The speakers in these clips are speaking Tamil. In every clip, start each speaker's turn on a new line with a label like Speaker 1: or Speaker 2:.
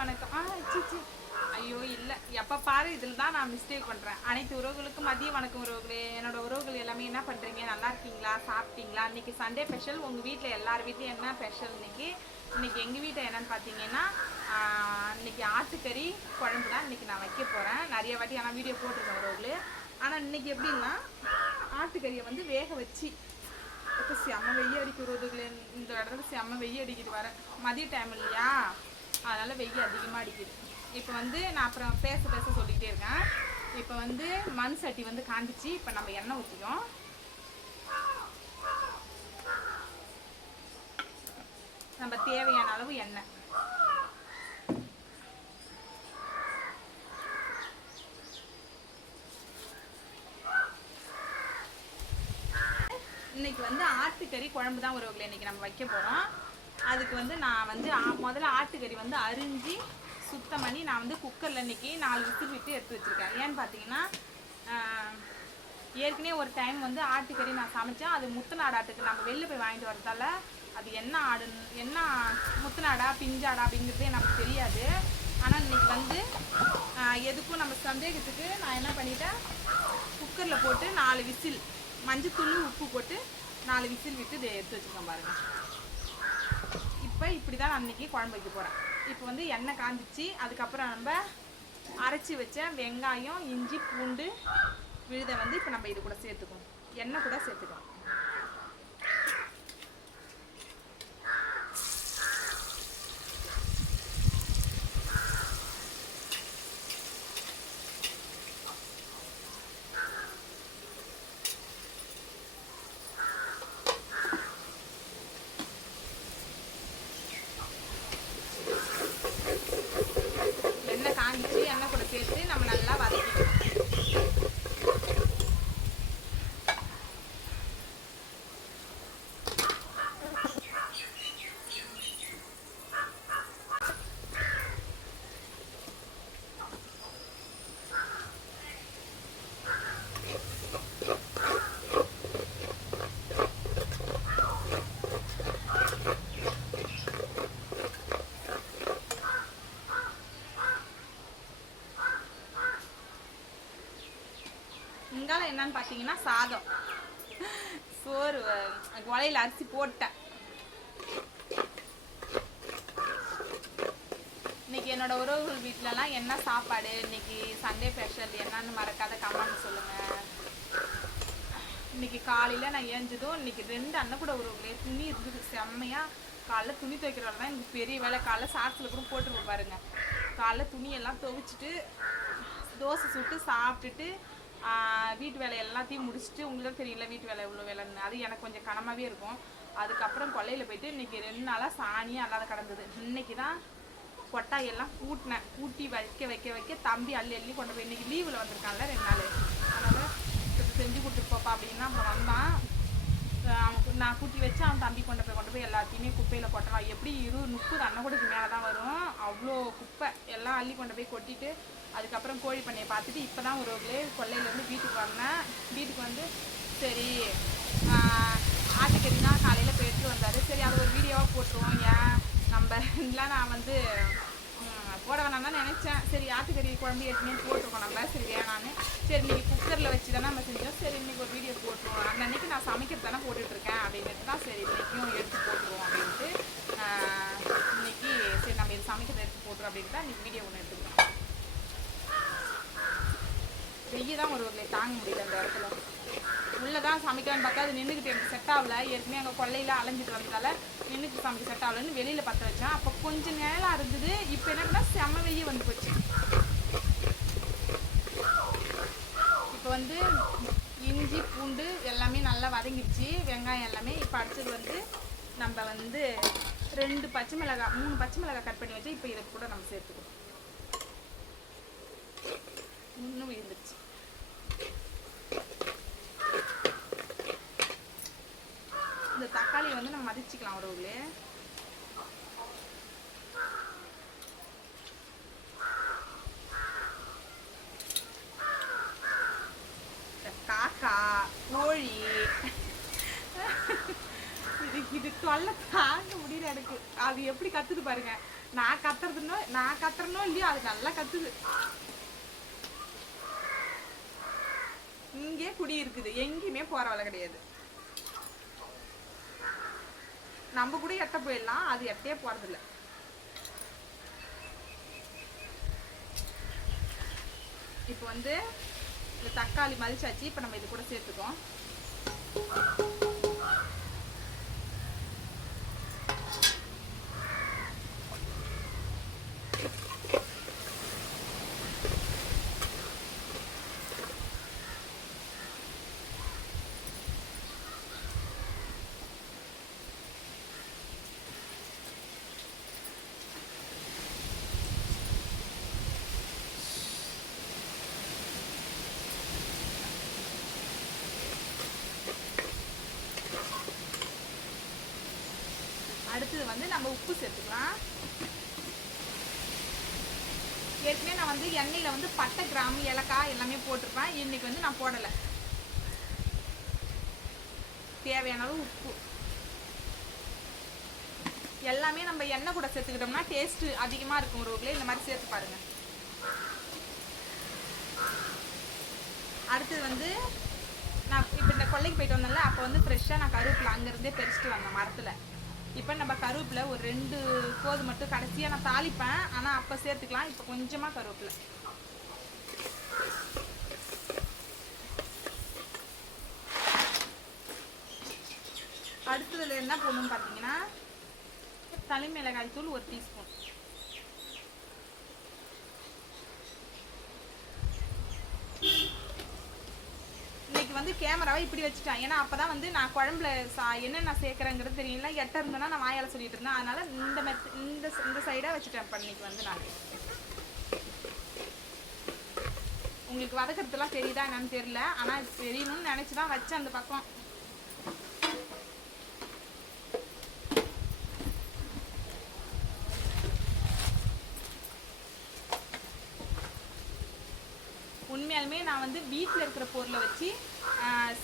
Speaker 1: வணக்கம். ஆ சிச்சி ஐயோ இல்லை. எப்போ பாரு இதில் தான் நான் மிஸ்டேக் பண்ணுறேன் அனைத்து உறவுகளுக்கும் மதிய வணக்கம் உறவுகளே. என்னோட உறவுகள் எல்லாமே என்ன பண்ணுறீங்க நல்லா இருக்கீங்களா? சாப்பிட்டீங்களா? இன்னைக்கு சண்டே ஸ்பெஷல் உங்கள் வீட்டில் எல்லார் வீட்லையும் என்ன ஸ்பெஷல் இன்னைக்கு? இன்னைக்கு எங்கள் வீட்டில் என்னன்னு பார்த்தீங்கன்னா இன்னைக்கு ஆட்டுக்கறி குழம்பு தான் இன்னைக்கு நான் வைக்க போகிறேன் நிறைய வாட்டி ஆனால் வீடியோ போட்டிருக்கேன் உறவுகளே. ஆனால் இன்னைக்கு எப்படின்னா ஆட்டுக்கறியை வந்து வேக வச்சு இப்போ செம்ம வெய்ய அடிக்கிற உறவுகளே. இந்த இடத்துல செம்ம வெய்ய அடிக்கிட்டு வரேன் மதிய டைம் இல்லையா? அதனால வெயில் அதிகமாக அடிக்குது. இப்போ வந்து நான் அப்புறம் பேச பேச சொல்லிக்கிட்டே இருக்கேன். இப்போ வந்து மண் சட்டி வந்து காஞ்சிச்சு. இப்போ நம்ம எண்ணெய் ஊற்றிக்கும் நம்ம தேவையான அளவு எண்ணெய். இன்னைக்கு வந்து ஆட்டுக்கறி குழம்பு தான் உறவுகளை இன்னைக்கு நம்ம வைக்க போகிறோம் அதுக்கு வந்து நான் வந்து முதல்ல ஆட்டுக்கறி வந்து அரிஞ்சு சுத்தம் பண்ணி நான் வந்து குக்கரில் இன்னைக்கு நாலு விசில் விட்டு எடுத்து வச்சுருக்கேன். ஏன்னு பார்த்தீங்கன்னா ஏற்கனவே ஒரு டைம் வந்து ஆட்டுக்கறி நான் சமைச்சேன். அது முத்தநாடு ஆட்டுக்கு நம்ம வெளில போய் வாங்கிட்டு வரதால அது என்ன ஆடு என்ன முத்தநாடா பிஞ்சாடா அப்படிங்கிறதே நமக்கு தெரியாது. ஆனால் இன்னைக்கு வந்து எதுக்கும் நம்ம சந்தேகத்துக்கு நான் என்ன பண்ணிட்டேன்? குக்கரில் போட்டு நாலு விசில் மஞ்சத்தூள் உப்பு போட்டு நாலு விசில் விட்டு எடுத்து வச்சுருக்கேன் பாருங்கள் இப்போ இப்படி தான் நான் குழம்பு வைக்க போகிறேன் இப்போ வந்து எண்ணெய் காஞ்சிச்சு. அதுக்கப்புறம் நம்ம அரைச்சி வச்ச வெங்காயம் இஞ்சி பூண்டு விழுதை வந்து இப்போ நம்ம இது கூட சேர்த்துக்கணும். எண்ணெய் கூட சேர்த்துக்கணும் எண்ணெய் காஞ்சிச்சு எண்ணெய் கூட சேர்த்து நம்ம நல்லா வதக்கிக்கணும் இங்கால என்னன்னு பார்த்தீங்கன்னா சாதம். சோறு குலையில் அரிசி போட்டேன். இன்னைக்கு என்னோட உறவுகள் வீட்டிலலாம் என்ன சாப்பாடு? இன்னைக்கு சண்டே ஸ்பெஷல் என்னன்னு மறக்காத கமெண்ட் சொல்லுங்க. இன்னைக்கு காலையில் நான் ஏஞ்சதும் இன்னைக்கு ரெண்டு அண்ணன் கூட உறவுகளே துணி இருந்தது செம்மையாக காலைல துணி துவைக்கிற தான் எனக்கு பெரிய வேலை. காலைல சாக்ஸில் கூட போட்டுருப்போம் பாருங்கள் காலைல துணியெல்லாம் துவைச்சிட்டு தோசை சுட்டு சாப்பிட்டுட்டு வீட்டு வேலை எல்லாத்தையும் முடிச்சுட்டு உங்களுக்கு தெரியல வீட்டு வேலை இவ்வளோ வேலைன்னு. அது எனக்கு கொஞ்சம் கனமாகவே இருக்கும். அதுக்கப்புறம் கொல்லையில் போயிட்டு இன்னைக்கு ரெண்டு நாளாக சாணியே அல்லாத கிடந்தது. இன்னைக்கு தான் கொட்டாயெல்லாம் கூட்டினேன். கூட்டி வைக்க வைக்க வைக்க தம்பி அள்ளி அள்ளி கொண்டு போய் இன்றைக்கி லீவில் வந்திருக்கான்ல ரெண்டு நாள். அதனால் செஞ்சு கொடுத்துட்டு போப்பா அப்படின்னா அப்புறம் வந்தான். அவனுக்கு நான் கூட்டி வச்சு அவன் தம்பி கொண்டு போய் கொண்டு போய் எல்லாத்தையுமே குப்பையில் கொட்டலாம் எப்படி இரு முப்பது அன்னக்கூடக்கு மேலே தான் வரும். அவ்வளோ குப்பை. எல்லாம் அள்ளி கொண்டு போய் கொட்டிட்டு அதுக்கப்புறம் கோழி பண்ணையை பார்த்துட்டு இப்போ தான் ஒரு கொல்லையிலேருந்து வீட்டுக்கு வந்தேன். வீட்டுக்கு வந்து சரி ஆஹ் ஆட்டுக்கறி தான் காலையில் போய் வந்தார். சரி அதை ஒரு வீடியோவாக போட்டுருவோம் ஏன்? நம்ம இல்லை நான் வந்து போட வேணாம் தான் நினச்சேன். சரி ஆட்டுக்கறி குழம்பு ஏற்கனவே போட்டிருக்கோம் நம்ம. சரி வேணான்னு சரி இன்னைக்கு குக்கரில் வச்சு தானே நம்ம செஞ்சோம். சரி இன்றைக்கி ஒரு வீடியோ போட்டுருவோம். அன்னன்னைக்கு நான் சமைக்கிறது தானே போட்டுட்ருக்கேன் அப்படின்ட்டு தான் சரி இன்றைக்கும் எடுத்து போட்டுருவோம் அப்படின்ட்டு இன்றைக்கி இன்னைக்கு சரி நம்ம இது சமைக்கிறத எடுத்து போட்டுருவோம் அப்படின்ட்டு தான் இன்னைக்கு வீடியோ ஒன்று எடுத்துக்கிறோம் வெய்ய தான் ஒரு தாங்க முடியல அந்த இடத்துல. உள்ளே தான் சமைக்கலான்னு பார்த்தா அது நின்றுக்கிட்டு எனக்கு செட் ஆகல. ஏற்கனவே அங்கே கொல்லையில் அலைஞ்சிட்டு வந்ததால நின்றுக்கு சமைக்க செட் ஆகலன்னு வெளியில் பற்ற வச்சேன். அப்போ கொஞ்சம் நேரம் இருந்தது. இப்போ என்ன செம செம்ம வெய்ய வந்து போச்சு. இப்போ வந்து இஞ்சி பூண்டு எல்லாமே நல்லா வதங்கிடுச்சு. வெங்காயம் எல்லாமே. இப்போ அடுத்தது வந்து நம்ம வந்து ரெண்டு பச்சை மிளகாய் மூணு பச்சை மிளகாய் கட் பண்ணி வச்சு இப்போ இதை கூட நம்ம சேர்த்துக்கணும். இன்னும் இருந்து இந்த தக்காளியை வந்து உறவுகளே காக்கா கோழி. இது இது தொல்லை தாங்க முடியல எனக்கு. அது எப்படி கத்துது பாருங்க. நான் கத்துறதுனோ நான் கத்துறனோ இல்லையோ அது நல்லா கத்துது. இங்கே குடி இருக்குது. எங்கேயுமே போற கிடையாது. நம்ம கூட எட்ட போயிடலாம். அது எட்டே போறதில்ல. இப்போ வந்து இந்த தக்காளி மதிச்சாச்சு. இப்போ நம்ம இது கூட சேர்த்துக்கோம் அடுத்தது வந்து நம்ம உப்பு சேர்த்துக்கலாம். ஏற்கனவே நான் வந்து எண்ணெயில் வந்து பட்டை கிராம்பு ஏலக்காய் எல்லாமே போட்டிருப்பேன். இன்னைக்கு வந்து நான் போடலை. தேவையான அளவு உப்பு. எல்லாமே நம்ம எண்ணெய் கூட சேர்த்துக்கிட்டோம்னா டேஸ்ட் அதிகமாக இருக்கும் உறவுகளே இந்த மாதிரி சேர்த்து பாருங்கள் அடுத்தது வந்து நான் இப்போ இந்த கொல்லைக்கு போயிட்டு வந்தேன்ல அப்போ வந்து ஃப்ரெஷ்ஷாக நான் கருவேப்பிலை அங்கேருந்தே பறிச்சுட்டு வந்தேன் மரத்தில். இப்போ நம்ம கருவேப்பிலை ஒரு ரெண்டு கோது மட்டும் கடைசியாக நான் தாளிப்பேன். ஆனால் அப்போ சேர்த்துக்கலாம். இப்போ கொஞ்சமாக கருவேப்பிலை. அடுத்ததுல என்ன போடணும்னு பார்த்தீங்கன்னா தனி மிளகாய் தூள் ஒரு டீஸ்பூன். இன்னைக்கு வந்து கேமராவை இப்படி வச்சுட்டேன். ஏன்னா அப்பதான் வந்து நான் குழம்புல சா என்னென்ன சேர்க்குறேங்கிறது தெரியல. எட்ட இருந்தேன்னா நான் வாயால சொல்லிட்டு இருந்தேன். அதனால இந்த மெத் இந்த இந்த சைடாக வச்சுட்டேன் பண்ணிக்கு வந்து நான். உங்களுக்கு வதக்கிறதுலாம் தெரியுதா என்னன்னு தெரியல. ஆனால் தெரியணும்னு நினச்சி தான் வச்சேன் அந்த பக்கம். உண்மையாலுமே நான் வந்து வீட்டில் இருக்கிற பொருளை வச்சு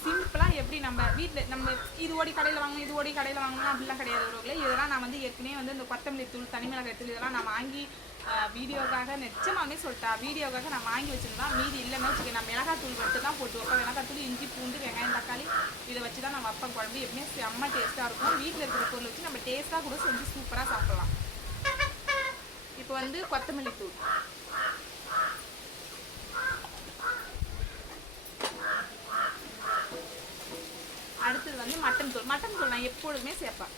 Speaker 1: சிம்பிளாக எப்படி நம்ம வீட்டில் நம்ம இது ஓடி கடையில் வாங்கணும் இது ஓடி கடையில் வாங்கணும் அப்படிலாம் கிடையாது ஒரு இதெல்லாம் நான் வந்து ஏற்கனவே வந்து இந்த கொத்தமல்லி தூள் தனிமிளகாய் தூள் இதெல்லாம் நான் வாங்கி வீடியோக்காக நிச்சயமாகவே சொல்லிட்டா வீடியோக்காக நான் வாங்கி வச்சுருந்தேன் மீதி இல்லைன்னு வச்சுக்க நான் மிளகாய் தூள் மட்டும் தான் போட்டு வைப்பேன். மிளகாய் தூள் இஞ்சி பூண்டு வெங்காயம் தக்காளி இதை வச்சு தான் நான் வைப்பேன் குழம்பு எப்பவுமே செம்ம டேஸ்ட்டாக இருக்கும். வீட்டில் இருக்கிற பொருள் வச்சு நம்ம டேஸ்ட்டாக கூட செஞ்சு சூப்பராக சாப்பிடலாம். இப்போ வந்து கொத்தமல்லி தூள் அடுத்தது வந்து மட்டன் தூள் மட்டன் தூள் நான் எப்பொழுதுமே சேர்ப்பேன்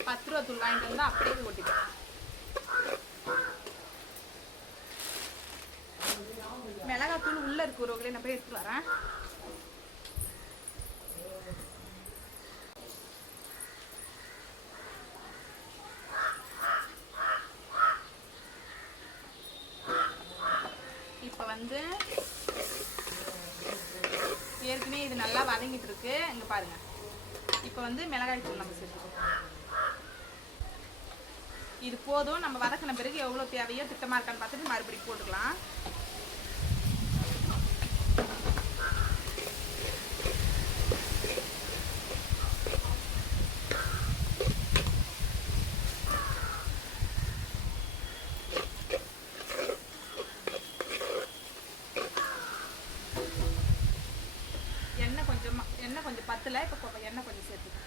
Speaker 1: பத்து ரூபா தூள் வாங்கிட்டு அப்படியே ஓட்டிப்பேன் மிளகாய் தூள் உள்ள நான் போய் எடுத்துட்டு வரேன். இப்போ வந்து ஏற்கனவே இது நல்லா வதங்கிட்டு இருக்கு. இங்க பாருங்க. இப்போ வந்து மிளகாய் தூள் நம்ம சேர்த்துக்கோம் இது போதும். நம்ம வதக்கின பிறகு எவ்வளோ தேவையோ திட்டமாக இருக்கான்னு பார்த்துட்டு மறுபடியும் போட்டுக்கலாம் எண்ணெய் கொஞ்சமா எண்ணெய் இப்போ எண்ணெய் கொஞ்சம் சேர்த்துக்கலாம்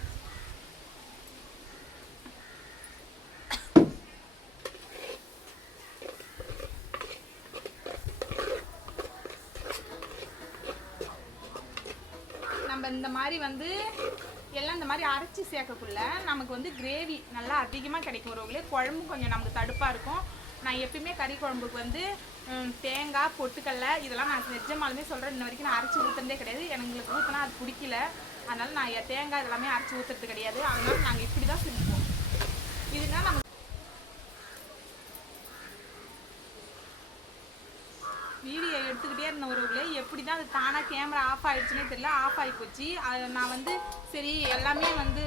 Speaker 1: நம்ம இந்த மாதிரி வந்து எல்லாம் இந்த மாதிரி அரைச்சி சேர்க்கக்குள்ள நமக்கு வந்து கிரேவி நல்லா அதிகமாக கிடைக்கும். உறவுகளே குழம்பும் கொஞ்சம் நமக்கு தடுப்பாக இருக்கும். நான் எப்பயுமே கறி குழம்புக்கு வந்து தேங்காய் பொட்டுக்கடலை இதெல்லாம் நான் நிஜமாலுமே சொல்கிறேன் இன்ன வரைக்கும் நான் அரைச்சி ஊற்றுனதே கிடையாது. எனக்கு ஊற்றினா அது பிடிக்கல. அதனால நான் தேங்காய் இதெல்லாமே அரைச்சி ஊற்றுறது கிடையாது. அதனால நாங்கள் இப்படி தான் செஞ்சுப்போம். இதுனா நம்ம வீடியோ எடுத்துக்கிட்டே இருந்த உறவுகளே எப்படி தான் அது தானாக கேமரா ஆஃப் ஆகிடுச்சுன்னே தெரியல ஆஃப் ஆகி போச்சு. அது நான் வந்து சரி எல்லாமே வந்து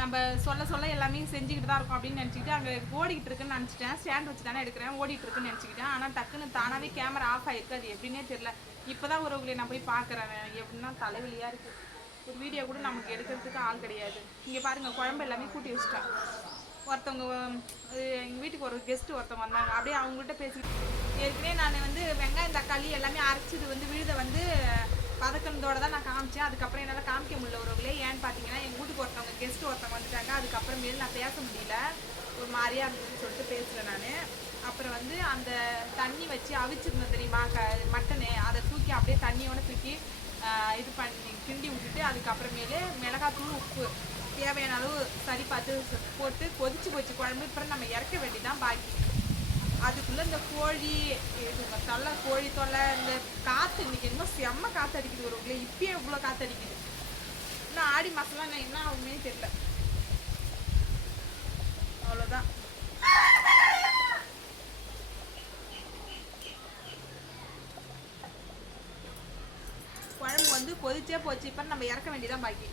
Speaker 1: நம்ம சொல்ல சொல்ல எல்லாமே செஞ்சுக்கிட்டு தான் இருக்கோம் அப்படின்னு நினச்சிக்கிட்டு அங்கே ஓடிக்கிட்டு இருக்குன்னு நினச்சிட்டேன். ஸ்டாண்ட் வச்சு தானே எடுக்கிறேன். ஓடிட்டு இருக்குன்னு நினச்சிக்கிட்டேன். ஆனால் டக்குன்னு தானாகவே கேமரா ஆஃப் ஆகிருக்கு அது எப்படின்னே தெரில இப்போ தான் உறவுகளை நான் போய் பார்க்குறேன். எப்படின்னா தலைவலியாக இருக்குது ஒரு வீடியோ கூட நமக்கு எடுக்கிறதுக்கு ஆள் கிடையாது. இங்கே பாருங்கள் குழம்பு எல்லாமே கூட்டி வச்சுட்டான் ஒருத்தவங்க எங்கள் வீட்டுக்கு ஒரு கெஸ்ட் ஒருத்தவங்க வந்தாங்க. அப்படியே அவங்கள்ட்ட பேசிக்கிட்டு ஏற்கனவே நான் வந்து வெங்காயம் தக்காளி எல்லாமே அரைச்சது வந்து விழுத வந்து பதக்கனதோட தான் நான் காமிச்சேன். அதுக்கப்புறம் என்னால் காமிக்க முடியல ஒருவங்களே ஏன்னு பார்த்தீங்கன்னா எங்கள் வீட்டுக்கு ஒருத்தவங்க கெஸ்ட் ஒருத்தவங்க வந்துட்டாங்க. அதுக்கப்புறமேல் நான் பேச முடியல. ஒரு மாதிரியாக இருந்ததுன்னு சொல்லிட்டு பேசுகிறேன் நான். அப்புறம் வந்து அந்த தண்ணி வச்சு அவிச்சிருந்தேன் தெரியுமா? க மட்டனு. அதை தூக்கி அப்படியே தண்ணியோட தூக்கி இது பண்ணி கிண்டி விட்டுட்டு அதுக்கப்புறமேலு மிளகாத்தூள் உப்பு தேவையான அளவு சரி பார்த்து போட்டு கொதிச்சு போச்சு குழம்பு அப்புறம் நம்ம இறக்க வேண்டியதான் பாக்கி. அதுக்குள்ளே இந்த கோழி இது தொல்லை கோழி தொல்லை இந்த காற்று இன்னைக்கு என்னமோ செம்ம காற்று அடிக்குது ஒரு இப்பயே இவ்வளோ காற்று அடிக்குது இன்னும் ஆடி மாதம்லாம் நான் என்ன ஆகுமே தெரியல. அவ்வளோதான் குழம்பு வந்து கொதிச்சே போச்சு. இப்போ நம்ம இறக்க வேண்டியதான் பாக்கி.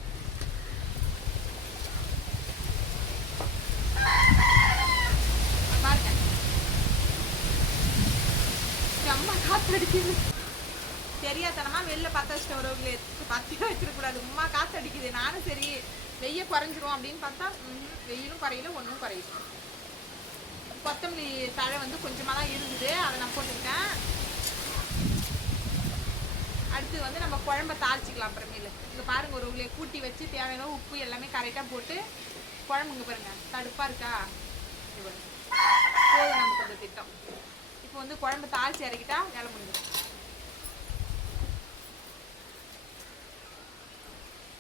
Speaker 1: பாருங்க. செம்ம காத்தடிக்குது. தெரியாதனமா வெளில பத்த வச்சுட்டு வரவங்களே பத்தி வச்சிடக்கூடாது. உமா அடிக்குது நானும் சரி வெய்ய குறைஞ்சிரும் அப்படின்னு பார்த்தா வெயிலும் குறையில ஒன்றும் குறையும் கொத்தமல்லி தழை வந்து கொஞ்சமாக தான் இருந்தது. அதை நான் போட்டுக்கிட்டேன். அடுத்து வந்து நம்ம குழம்ப தாளிச்சிக்கலாம் அப்புறமேலு. இங்கே பாருங்க ஒரு உள்ளே கூட்டி வச்சு தேவையான உப்பு எல்லாமே கரெக்டாக போட்டு குழம்புங்க பாருங்க தடுப்பாக இருக்கா? போதும் நமக்கு அந்த திட்டம். இப்போ வந்து குழம்பு தாளிச்சு இறக்கிட்டா வேலை முடிஞ்சிடும்.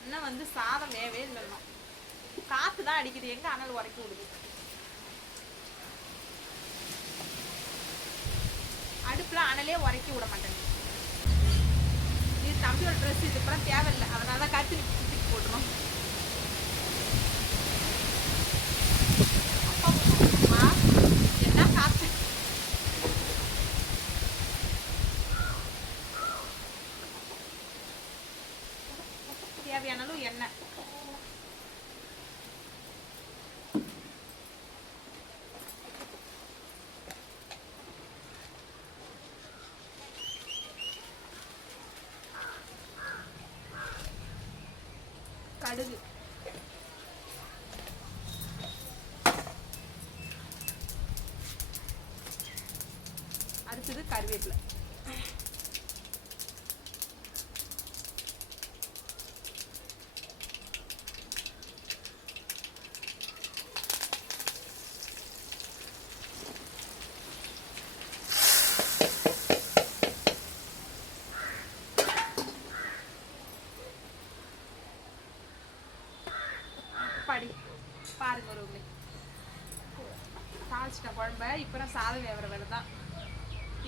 Speaker 1: இன்னும் வந்து சாதம் வேவே இல்லைன்னா காற்று தான் அடிக்குது. எங்கே அனல் உரைக்க விடுது? அடுப்பில் அனலே உரைக்கி விட மாட்டேங்குது. தம்பியோட ட்ரெஸ் இது கூட தேவையில்லை அதனால தான் கத்தி போட்டுரும் அப்பா, என்ன காத்து தேவையான அளவு எண்ணெய் கடுகு அடுத்தது கருவேப்பிலை படி பாருங்க தாளிச்சிட்டேன் குழம்ப இப்போ நான் சாதம் வேவர வேலை தான்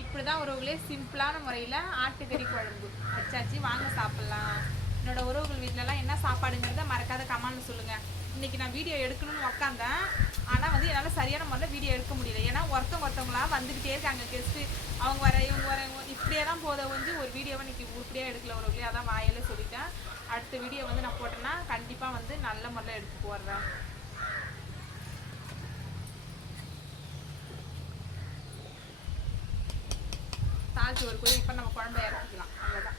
Speaker 1: இப்படி தான் உறவுகளே சிம்பிளான முறையில் ஆட்டுக்கறி குழம்பு வச்சாச்சு. வாங்க சாப்பிட்லாம். என்னோட உறவுகள் வீட்டிலலாம் என்ன சாப்பாடுங்கிறத மறக்காத கமான்னு சொல்லுங்கள் இன்றைக்கி நான் வீடியோ எடுக்கணும்னு உக்காந்தேன். ஆனால் வந்து என்னால் சரியான முறையில் வீடியோ எடுக்க முடியல. ஏன்னா ஒருத்தவங்க ஒருத்தவங்களாம் வந்துக்கிட்டே இருக்காங்க கெஸ்ட்டு அவங்க வர இவங்க வர இப்படியே தான் போத வந்து ஒரு வீடியோவை இன்றைக்கி உருப்படியாக எடுக்கல உறவுகளே அதான் வாயில் சொல்லிட்டேன். அடுத்த வீடியோ வந்து நான் போட்டேன்னா கண்டிப்பாக வந்து நல்ல முறையில் எடுத்து போடுறேன் தாளிச்சு ஒரு கோயில் இப்போ நம்ம குழம்பு இறக்கிக்கலாம் அவ்வளோதான்